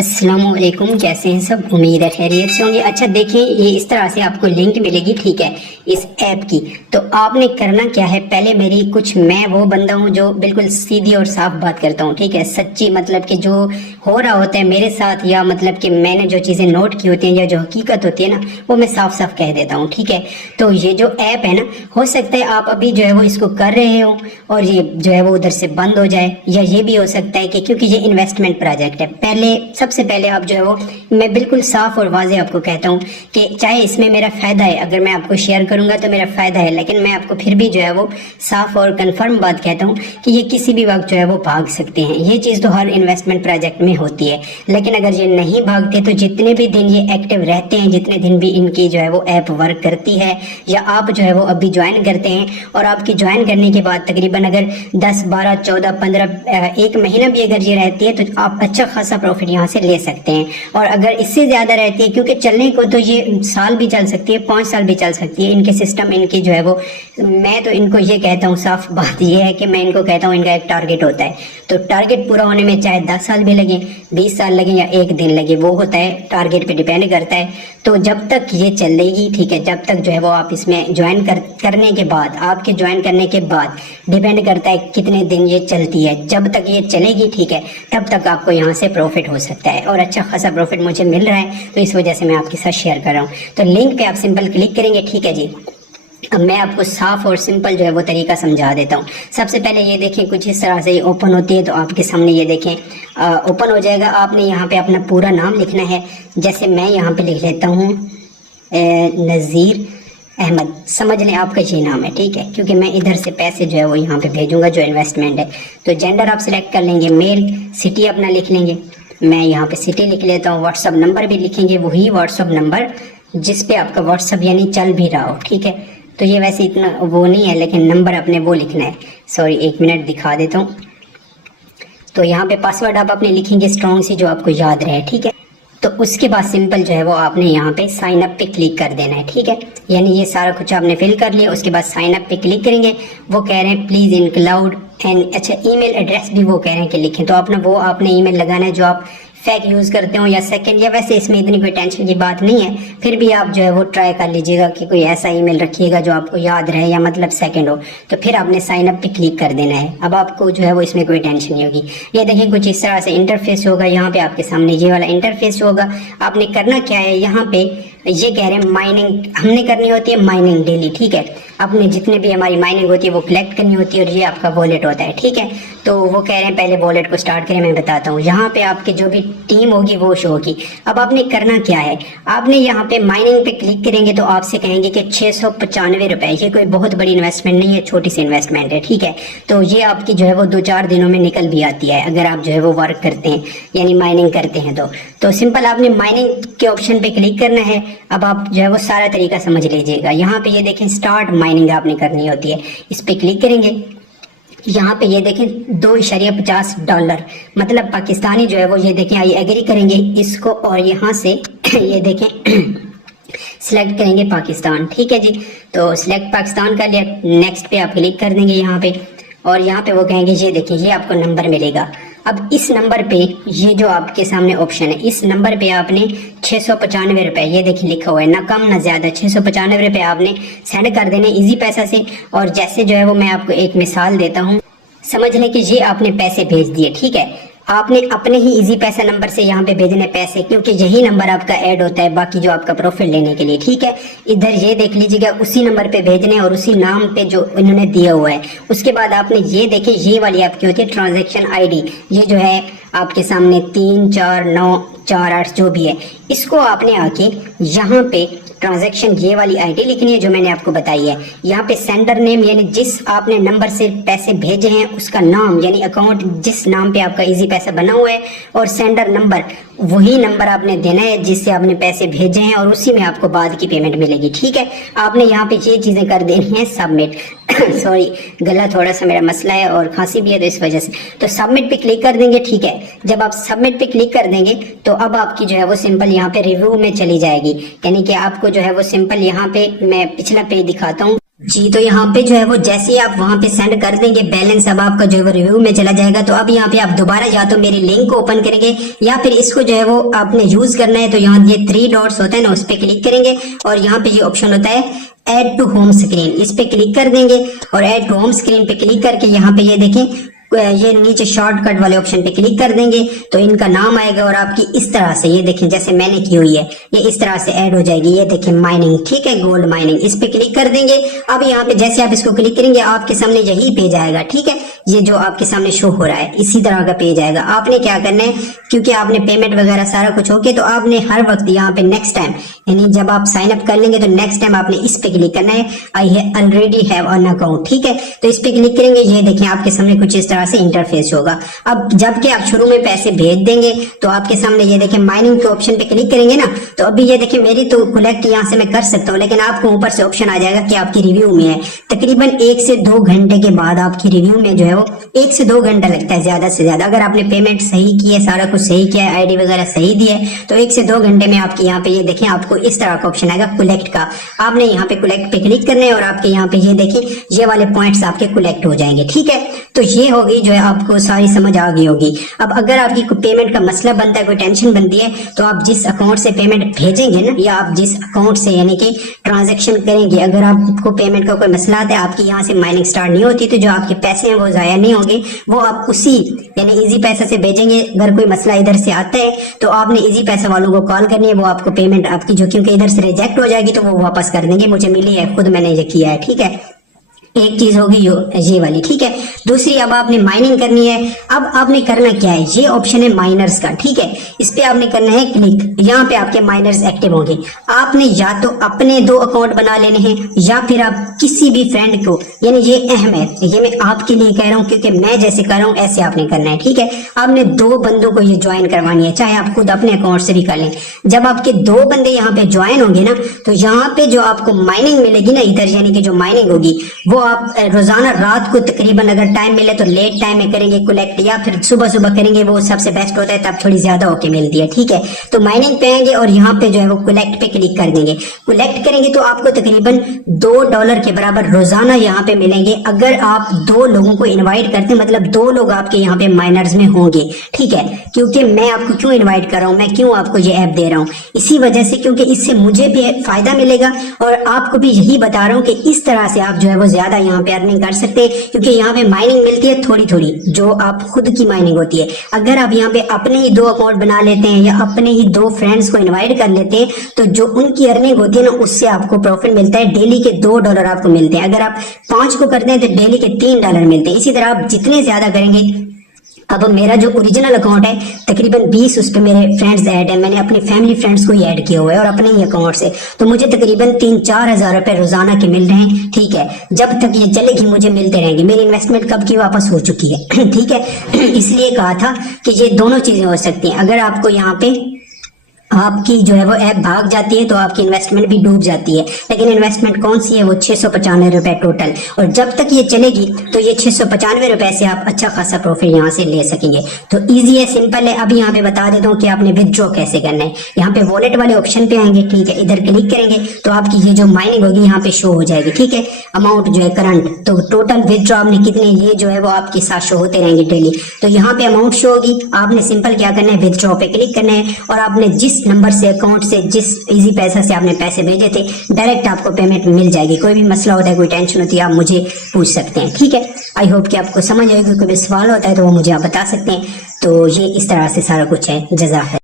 अस्सलामुअलैकुम, कैसे हैं सब। उम्मीद है खैरियत से होंगे। अच्छा देखिए, ये इस तरह से आपको लिंक मिलेगी, ठीक है, इस ऐप की। तो आपने करना क्या है, पहले मेरी कुछ, मैं वो बंदा हूँ जो बिल्कुल सीधी और साफ बात करता हूँ, ठीक है, सच्ची, मतलब कि जो हो रहा होता है मेरे साथ, या मतलब कि मैंने जो चीज़ें नोट की होती हैं या जो हकीकत होती है ना, वो मैं साफ साफ कह देता हूँ, ठीक है। तो ये जो ऐप है ना, हो सकता है आप अभी जो है वो इसको कर रहे हो और ये जो है वो उधर से बंद हो जाए, या ये भी हो सकता है कि क्योंकि ये इन्वेस्टमेंट प्रोजेक्ट है, पहले सबसे पहले आप जो है वो, मैं बिल्कुल साफ और वाजे आपको कहता हूँ कि चाहे इसमें मेरा फायदा है, अगर मैं आपको शेयर करूंगा तो मेरा फायदा है, लेकिन मैं आपको फिर भी जो है वो साफ और कंफर्म बात कहता हूँ कि ये किसी भी वक्त जो है वो भाग सकते हैं। ये चीज़ तो हर इन्वेस्टमेंट प्रोजेक्ट में होती है, लेकिन अगर ये नहीं भागते तो जितने भी दिन ये एक्टिव रहते हैं, जितने दिन भी इनकी जो है वो ऐप वर्क करती है, या आप जो है वो अभी ज्वाइन करते हैं, और आपकी ज्वाइन करने के बाद तकरीबन अगर 10, 12, 14, 15, एक महीना भी अगर ये रहती है, तो आप अच्छा खासा प्रॉफिट यहाँ से ले सकते हैं। और अगर इससे ज्यादा रहती है, क्योंकि चलने को तो ये साल भी चल सकती है, 5 साल भी चल सकती है, इनके सिस्टम, इनकी जो है वो, मैं तो इनको ये कहता हूँ, साफ बात ये है कि मैं इनको कहता हूँ, इनका एक टारगेट होता है, तो टारगेट पूरा होने में चाहे 10 साल भी लगे, 20 साल लगे, या एक दिन लगे, वो होता है, टारगेट पे डिपेंड करता है। तो जब तक ये चलेगी, ठीक है, जब तक जो है वो आप इसमें ज्वाइन करने के बाद, आपके ज्वाइन करने के बाद डिपेंड करता है कितने दिन ये चलती है, जब तक ये चलेगी, ठीक है, तब तक आपको यहाँ से प्रॉफिट हो सकता है, और अच्छा खासा प्रॉफिट मुझे मिल रहा है, तो इस वजह से मैं आपके साथ शेयर कर रहा हूँ। तो लिंक पे आप सिंपल क्लिक करेंगे, ठीक है जी। अब मैं आपको साफ और सिंपल जो है वो तरीका समझा देता हूँ। सबसे पहले ये देखें, कुछ इस तरह से ये ओपन होती है, तो आपके सामने ये देखें ओपन हो जाएगा। आपने यहाँ पे अपना पूरा नाम लिखना है, जैसे मैं यहाँ पे लिख लेता हूँ नज़ीर अहमद, समझ लें आपका ये नाम है, ठीक है, क्योंकि मैं इधर से पैसे जो है वो यहाँ पे भेजूंगा, जो इन्वेस्टमेंट है। तो जेंडर आप सिलेक्ट कर लेंगे, मेल, सिटी अपना लिख लेंगे, मैं यहाँ पे सिटी लिख लेता हूँ। व्हाट्सअप नंबर भी लिखेंगे, वही व्हाट्सअप नंबर जिस पे आपका व्हाट्सअप यानी चल भी रहा हो, ठीक है। तो ये वैसे इतना वो नहीं है, लेकिन नंबर अपने वो लिखना है। सॉरी, 1 मिनट दिखा देता हूँ। तो यहाँ पे पासवर्ड आप अपने लिखेंगे स्ट्रॉन्ग सी, जो आपको याद रहे, ठीक है। तो उसके बाद सिंपल जो है वो आपने यहाँ पे साइन अप पे क्लिक कर देना है, ठीक है, यानी ये सारा कुछ आपने फिल कर लिया। उसके बाद साइन अप पे क्लिक करेंगे। वो कह रहे हैं प्लीज इनक्लाउड एंड, अच्छा, ईमेल एड्रेस भी वो कह रहे हैं कि लिखें, तो अपना वो आपने ईमेल लगाना है जो आप फेक यूज़ करते हो, या सेकंड, या वैसे इसमें इतनी कोई टेंशन की बात नहीं है, फिर भी आप जो है वो ट्राई कर लीजिएगा कि कोई ऐसा ईमेल रखिएगा जो आपको याद रहे, या मतलब सेकंड हो। तो फिर आपने साइन अप पे क्लिक कर देना है। अब आपको जो है वो इसमें कोई टेंशन नहीं होगी। ये देखिए कुछ इस तरह से इंटरफेस होगा, यहाँ पे आपके सामने ये वाला इंटरफेस होगा। आपने करना क्या है, यहाँ पे ये कह रहे हैं माइनिंग हमने करनी होती है, माइनिंग डेली, ठीक है, अपने जितने भी हमारी माइनिंग होती है वो कलेक्ट करनी होती है, और ये आपका वॉलेट होता है, ठीक है। तो वो कह रहे हैं पहले वॉलेट को स्टार्ट करें, मैं बताता हूँ। यहाँ पे आपकी जो भी टीम होगी वो शो होगी। अब आपने करना क्या है, आपने यहाँ पे माइनिंग पे क्लिक करेंगे तो आपसे कहेंगे कि 695 रुपए, ये कोई बहुत बड़ी इन्वेस्टमेंट नहीं है, छोटी सी इन्वेस्टमेंट है, ठीक है। तो ये आपकी जो है वो 2-4 दिनों में निकल भी आती है, अगर आप जो है वो वर्क करते हैं, यानी माइनिंग करते हैं। तो सिंपल आपने माइनिंग के ऑप्शन पे क्लिक करना है। अब आप जो है वो सारा तरीका समझ लीजिएगा। यहाँ पे ये देखें स्टार्ट माइनिंग आपने करनी होती है, इस पे क्लिक करेंगे। यहाँ पे ये देखें $2.50, मतलब पाकिस्तानी जो है वो, ये देखें आई एग्री करेंगे इसको, और यहाँ से ये देखें सिलेक्ट करेंगे पाकिस्तान, ठीक है जी। तो सिलेक्ट पाकिस्तान कर लिया, नेक्स्ट पे आप क्लिक कर देंगे यहाँ पे, और यहाँ पे वो कहेंगे ये देखिए ये आपको नंबर मिलेगा। अब इस नंबर पे, ये जो आपके सामने ऑप्शन है, इस नंबर पे आपने 695 रुपए, ये देखिए लिखा हुआ है, ना कम ना ज्यादा, 695 रुपए आपने सेंड कर देने इजी पैसा से। और जैसे जो है वो, मैं आपको एक मिसाल देता हूँ, समझ लें कि ये आपने पैसे भेज दिए, ठीक है। आपने अपने ही इजी पैसा नंबर से यहाँ पे भेजने पैसे, क्योंकि यही नंबर आपका ऐड होता है बाकी जो आपका प्रॉफिट लेने के लिए, ठीक है। इधर ये देख लीजिएगा, उसी नंबर पे भेजने और उसी नाम पे जो इन्होंने दिया हुआ है। उसके बाद आपने ये देखे, ये वाली आपकी होती है ट्रांजैक्शन आईडी, ये जो है आपके सामने 349448 जो भी है, इसको आपने आके यहाँ पे ट्रांजैक्शन ये वाली आईडी लिखनी है जो मैंने आपको बताई है। यहाँ पे सेंडर नेम, यानी जिस आपने नंबर से पैसे भेजे हैं उसका नाम, यानी अकाउंट जिस नाम पे आपका इजी पैसा बना हुआ है, और सेंडर नंबर, वही नंबर आपने देना है जिससे आपने पैसे भेजे हैं, और उसी में आपको बाद की पेमेंट मिलेगी, ठीक है। आपने यहाँ पे ये चीजें कर देनी है सबमिट। सॉरी, गला थोड़ा सा मेरा मसला है और खांसी भी है, तो इस वजह से। तो सबमिट पे क्लिक कर देंगे, ठीक है। जब आप सबमिट पे क्लिक कर देंगे तो अब आपकी जो है वो सिंपल यहाँ पे रिव्यू में चली जाएगी, यानी कि आपको जो है वो सिंपल यहाँ पे, मैं पिछला पेज दिखाता हूँ, जी, तो यहाँ पे जो है वो जैसे ही आप वहां पे सेंड कर देंगे बैलेंस, अब आपका जो है वो रिव्यू में चला जाएगा। तो अब यहाँ पे आप दोबारा या तो मेरी लिंक को ओपन करेंगे या फिर इसको जो है वो आपने यूज करना है, तो यहाँ ये 3 डॉट्स होता है ना, उस पर क्लिक करेंगे और यहाँ पे ये ऑप्शन होता है ऐड टू होम स्क्रीन, इस पे क्लिक कर देंगे और ऐड टू होम स्क्रीन पे क्लिक करके यहाँ पे ये देखें ये नीचे शॉर्टकट वाले ऑप्शन पे क्लिक कर देंगे तो इनका नाम आएगा और आपकी इस तरह से ये देखें जैसे मैंने की हुई है ये इस तरह से ऐड हो जाएगी। ये देखें माइनिंग, ठीक है, गोल्ड माइनिंग, इस पे क्लिक कर देंगे। अब यहाँ पे जैसे आप इसको क्लिक करेंगे आपके सामने यही पेज आएगा, ठीक है, ये जो आपके सामने शो हो रहा है इसी तरह का पेज आएगा। आपने क्या करना है, क्योंकि आपने पेमेंट वगैरह सारा कुछ होके तो आपने हर वक्त यहाँ पे नेक्स्ट टाइम, यानी जब आप साइन अप कर लेंगे तो नेक्स्ट टाइम आपने इस पे क्लिक करना है, I already have an account, ठीक है, तो इस पे क्लिक करेंगे। ये देखें आपके सामने कुछ इस तरह से इंटरफेस होगा। अब जबकि आप शुरू में पैसे भेज देंगे तो आपके सामने ये देखें माइनिंग के ऑप्शन पे क्लिक करेंगे ना, तो अभी ये देखें मेरी तो कलेक्ट यहाँ से मैं कर सकता हूँ, लेकिन आपको ऊपर से ऑप्शन आ जाएगा कि आपकी रिव्यू में है। तकरीबन 1 से 2 घंटे के बाद आपकी रिव्यू में जो है वो 1 से 2 घंटा लगता है ज्यादा से ज्यादा। अगर आपने पेमेंट सही की है, सारा कुछ सही किया है, आईडी वगैरह सही दी है, तो 1 से 2 घंटे में आपके यहाँ पे ये देखें आपको इस तरह का ऑप्शन आएगा कलेक्ट का। आपने यहाँ पे कलेक्ट पे क्लिक करना है और आपके यहाँ पे ये देखें ये वाले पॉइंट्स आपके कलेक्ट हो जाएंगे, ठीक है। तो ये हो गई जो है आपको सारी समझ आ गई होगी। अब अगर आपकी कोई पेमेंट का मसला बनता है, कोई टेंशन बनती है, तो आप जिस अकाउंट से पेमेंट भेजेंगे ना, या आप जिस अकाउंट से यानी कि ट्रांजैक्शन करेंगे, अगर आपको पेमेंट का कोई मसला आता है, आपकी यहाँ से माइनिंग स्टार्ट नहीं होती, तो जो आपके पैसे हैं वो जाया नहीं होंगे, वो आप उसी यानी इजी पैसा से भेजेंगे। अगर कोई मसला इधर से आता है तो आपने इजी पैसा वालों को कॉल करनी है, वो आपको पेमेंट आपकी जो क्योंकि इधर से रिजेक्ट हो जाएगी तो वो वापस कर देंगे। मुझे मिली है, खुद मैंने ये किया है, ठीक है। एक चीज होगी ये वाली, ठीक है। दूसरी, अब आपने माइनिंग करनी है। अब आपने करना क्या है, ये ऑप्शन है माइनर्स का, ठीक है, इस पे आपने करना है क्लिक। यहाँ पे आपके माइनर्स एक्टिव होंगे। आपने या तो अपने 2 अकाउंट बना लेने हैं या फिर आप किसी भी फ्रेंड को, यानी ये अहम है, ये मैं आपके लिए कह रहा हूँ क्योंकि मैं जैसे कर रहा हूँ ऐसे आपने करना है, ठीक है। आपने 2 बंदों को ये ज्वाइन करवानी है, चाहे आप खुद अपने अकाउंट से भी कर लें। जब आपके 2 बंदे यहाँ पे ज्वाइन होंगे ना, तो यहाँ पे जो आपको माइनिंग मिलेगी ना इधर, यानी कि जो माइनिंग होगी वो आप रोजाना रात को तकरीबन अगर टाइम मिले तो लेट टाइम में करेंगे कलेक्ट, या फिर सुबह सुबह करेंगे, वो सबसे बेस्ट होता है, तब थोड़ी ज्यादा होके मिलती है, ठीक है। तो माइनिंग पे आएंगे और यहाँ पे जो है वो कलेक्ट पे क्लिक कर देंगे। कलेक्ट करेंगे तो आपको तकरीबन $2 के बराबर रोजाना यहाँ पे मिलेंगे। अगर आप 2 लोगों को इन्वाइट करते हैं, मतलब 2 लोग आपके यहाँ पे माइनर्स में होंगे, ठीक है। क्योंकि मैं आपको क्यों इन्वाइट कर रहा हूँ, मैं क्यों आपको ये ऐप दे रहा हूँ, इसी वजह से, क्योंकि इससे मुझे भी फायदा मिलेगा और आपको भी यही बता रहा हूँ कि इस तरह से आप जो है वो ज्यादा यहाँ पे अर्निंग कर सकते हैं, क्योंकि यहाँ पे माइनिंग मिलती है थोड़ी थोड़ी, जो आप खुद की माइनिंग होती है। अगर आप यहाँ पे अपने ही 2 अकाउंट बना लेते हैं या अपने ही 2 फ्रेंड्स को इनवाइट कर लेते हैं, तो जो उनकी अर्निंग होती है ना, उससे आपको प्रॉफिट मिलता है। डेली के $2 आपको मिलते हैं। अगर आप 5 को करते हैं तो डेली के $3 मिलते हैं। इसी तरह आप जितने ज्यादा करेंगे, अब मेरा जो ओरिजिनल अकाउंट है तकरीबन 20 उस पे मेरे फ्रेंड्स ऐड है, मैंने अपनी फैमिली फ्रेंड्स को ही ऐड किया हुआ है और अपने ही अकाउंट से, तो मुझे तकरीबन 3-4 हजार रुपए रोजाना के मिल रहे हैं, ठीक है। जब तक ये चलेगी मुझे मिलते रहेंगे। मेरी इन्वेस्टमेंट कब की वापस हो चुकी है, ठीक है। इसलिए कहा था कि ये दोनों चीजें हो सकती हैं। अगर आपको यहाँ पे आपकी जो है वो ऐप भाग जाती है तो आपकी इन्वेस्टमेंट भी डूब जाती है, लेकिन इन्वेस्टमेंट कौन सी है, वो 695 रुपए टोटल, और जब तक ये चलेगी तो ये 695 रुपए से आप अच्छा खासा प्रॉफिट यहाँ से ले सकेंगे। तो इजी है, सिंपल है। अभी यहाँ पे बता देता हूँ कि आपने विथड्रॉ कैसे करना है। यहाँ पे वॉलेट वाले ऑप्शन पे आएंगे, ठीक है, इधर क्लिक करेंगे तो आपकी ये जो माइनिंग होगी यहाँ पे शो हो जाएगी, ठीक है। अमाउंट जो है करंट, तो टोटल विथड्रॉ आपने कितने, ये जो है वो आपके साथ शो होते रहेंगे डेली। तो यहाँ पे अमाउंट शो होगी, आपने सिंपल क्या करना है, विथड्रॉ पे क्लिक करना है और आपने जिस नंबर से अकाउंट से, जिस इजी पैसा से आपने पैसे भेजे थे, डायरेक्ट आपको पेमेंट मिल जाएगी। कोई भी मसला होता है, कोई टेंशन होती है, आप मुझे पूछ सकते हैं, ठीक है। आई होप कि आपको समझ आएगी। कोई भी सवाल होता है तो वो मुझे आप बता सकते हैं। तो ये इस तरह से सारा कुछ है। जज़ाक।